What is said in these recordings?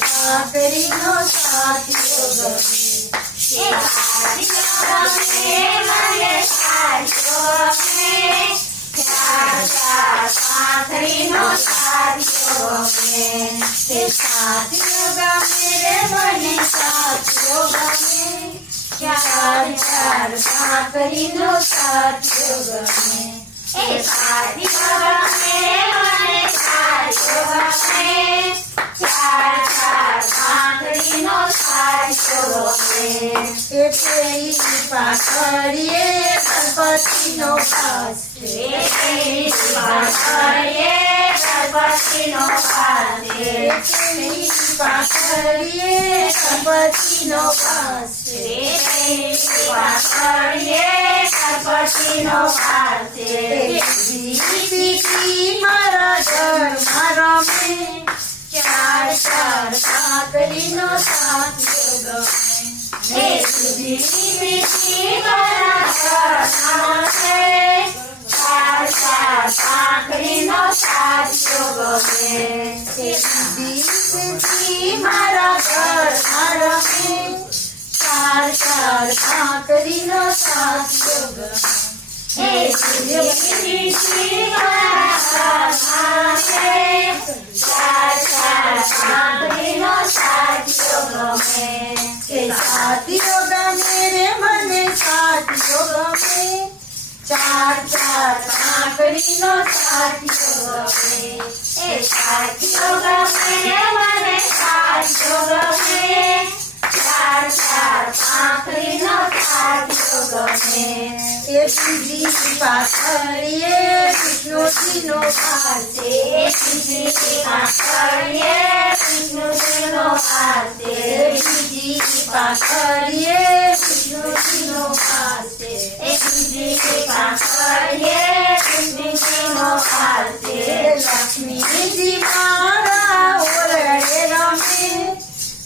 ભાખરીનો સાથીઓ ગમે. એ સાથીઓ ગમે મને સાથીઓ ગમે. ચાર ચાર ભાખરીનો સાથીઓ ગમે. એ સાથીઓ ગમે રે મને સાથીઓ ગમે. ચાર ચાર ભાખરીનો સાથીઓ ગમે. એ સાથીઓ ગમે મને સાથીઓ ગમે. ચાર ચાર ભાખરીનો સાથીઓ ગમે. એ પેલી પાખડીએ ગણપતિનો વાસ છે. એ પેલી પાખડીએ ગણપતિનો વાસ છે. એ પેલી પાખડીએ ગણપતિનો વાસ છે. એ પેલી પાખડીએ ગણપતિનો વાસ છે. દીદી મારા ઘરમાં રમે. ચાર ચાર ભાખરીનો સાથીઓ ગમે. હે દીદી મારા ઘરમાં રમે. ચાર ચાર ભાખરીનો સાથીઓ ગમે. હે દીદી મારા ઘરમાં રમે. ચાર ચાર ભાખરીનો સાથીઓ ગમે. એ દીદી મારા ઘરમાં રમે. ચાર ચાર ભાખરીનો સાથીઓ ગમે. એ સાથીઓ ગમે રે મને સાથીઓ ગમે. ચાર ચાર ભાખરીનો સાથીઓ ગમે. એ સાથીઓ ગમે રે મને સાથીઓ ગમે. ચાર ચાર ભાખરીનો સાથીઓ ગમે. એ બીજી પાખડીએ વિષ્ણુજીનો વાસ છે. એ બીજી પાખડીએ વિષ્ણુજીનો વાસ છે. એ બીજી પાખડીએ વિષ્ણુજીનો વાસ છે. એ બીજી પાખડીએ વિષ્ણુજીનો વાસ છે. લક્ષ્મીજી મારા ઓરડે રમે.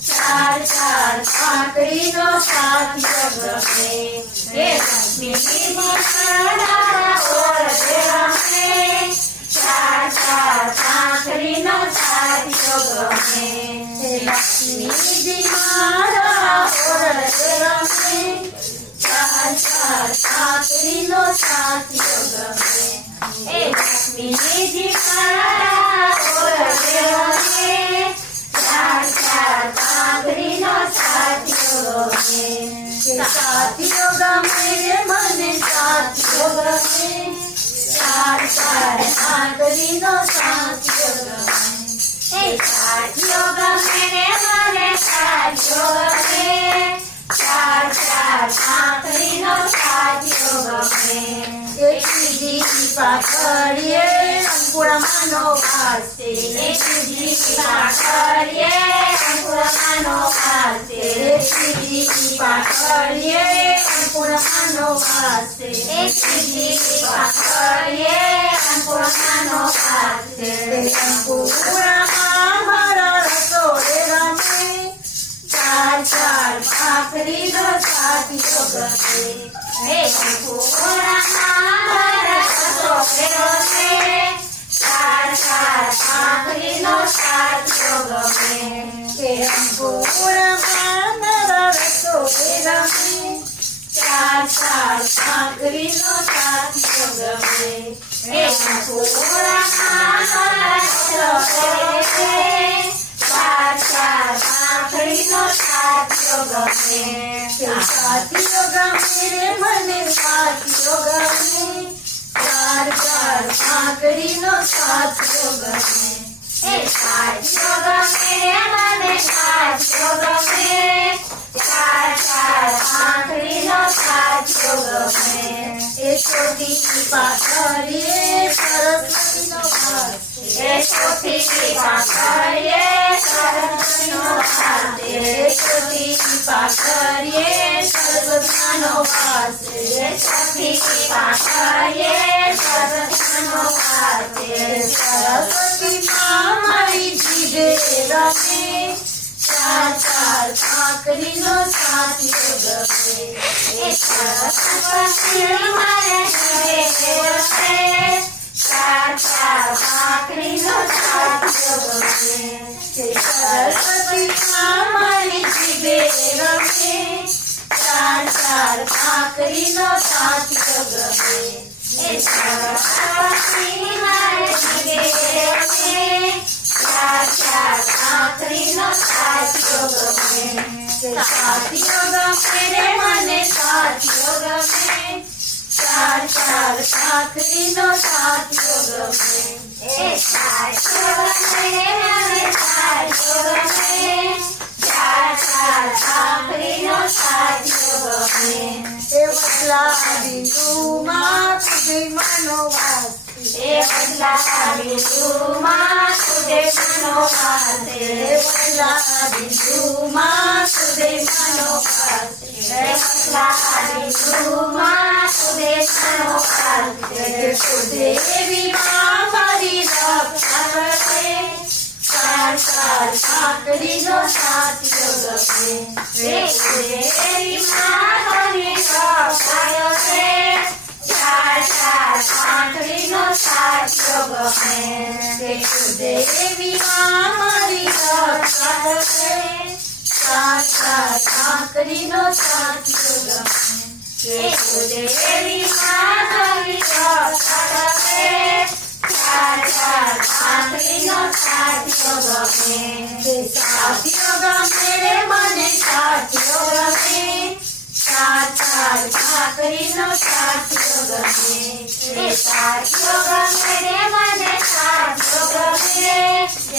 ચાર ચાર ભાખરીનો સાથીઓ ગમે. હે લક્ષ્મીજી મારા ઓરડે રમે. ચાર ચાર ભાખરીનો સાથીઓ ગમે. હે લક્ષ્મીજી મારા ઓરડે રમે. ચાર ચાર ભાખરીનો સાથીઓ ગમે. હે લક્ષ્મીજી મારા ઓરડે રમે. ચાર ચાર ભાખરીનો સાથીઓ ગમે. સાથીઓ ગમે રે મને સાથીઓ ગમે. ચાર ચાર ભાખરીનો સાથીઓ ગમે. એ સાથીઓ ગમે રે મને સાથીઓ ગમે. ચાર ચાર ભાખરીનો સાથીઓ ગમે. એ બીજી પાખડીએ અંકુરમાનો વાસ છે. એ બીજી પાખડીએ અંકુરમાનો વાસ છે. એ બીજી પાખડીએ અંકુરમાનો વાસ છે. એ બીજી પાખડીએ અંકુરમાનો વાસ છે. અંકુરમાં મારા રસોડે રમે. ચાર ચાર ભાખરીનો સાથીઓ ગમે. હે અંકુરમાં મારા રસોડે રમે. ચાર ચાર ભાખરીનો સાથીઓ ગમે. હે અંકુરમાં મારા રસોડે રમે. ચાર ચાર ભાખરીનો સાથીઓ ગમે. હે અંકુરમાં મારા રસોડે રમે. ચાર ચાર ભાખરીનો સાથીઓ ગમે. સાથીઓ ગમે રે મને સાથીઓ ગમે. ચાર ચાર ભાખરીનો સાથીઓ ગમે. એ સાથીઓ ગમે રે મને સાથીઓ ગમે. ચાર ચાર ભાખરીનો સાથીઓ ગમે. એ છોટી પાખડીએ સરસ્વતીનો વાસ છે. એ છોટી પાખડીએ સરસ્વતીનો વાસ છે. એ છોટી પાખડીએ સરસ્વતીનો વાસ છે. એ છોટી પાખડીએ સરસ્વતીનો વાસ છે. સરસ્વતી મારી જીભે રમે. ચાર ચાર ભાખરીનો સાથીઓ ગમે. એ સરસ્વતી મારે જીભે રમે. ચાર ચાર ભાખરીનો સાથીઓ ગમે. સરસ્વતી ચાર ભાખરીનો સાથીઓ ગમે એ સરસ્વતી મારે જીવે રે ચાર ચાર ભાખરીનો સાથીઓ ગમે સાથીઓ ગમે રે મને સાથીઓ ગમે ચાર ચાર ભાખરીનો સાથીઓ ગમે એ સાથીઓ ગમે રે મને સાથીઓ ગમે ચાર ચાર ભાખરીનો સાથીઓ ગમે એ વડલા બિંદુમાં તુજે મનો વાસ એ વડલા બિંદુમાં તુજે મનો વાસે એ વડલા બિંદુમાં તુજે મનો વાસે એ વડલા બિંદુમાં તુજે મનો વાસે તુજે વિમાં મારી રક્ષા કરે ચાર ચાર ભાખરીનો સાથીઓ ગમે રે તુજે વિમાં મારી રક્ષા કરે ચાર ચાર ભાખરીનો સાથીઓ ગમે રે તુજે વિમાં મારી રક્ષા કરે ચાર ચાર ભાખરીનો સાથીઓ ગમે રે તુજે વિમાં મારી રક્ષા કરે ચાર ચાર ભાખરીનો સાથીઓ ગમે સાથીઓ ગમે રે મને સાથીઓ ગમે ચાર ચાર ભાખરીનો સાથીઓ ગમે રે સાથીઓ ગમે રે મને સાથીઓ ગમે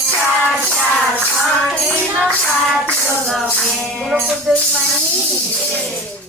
ચાર ચાર ભાખરીનો સાથીઓ ગમે બોલો કુળદેવી માની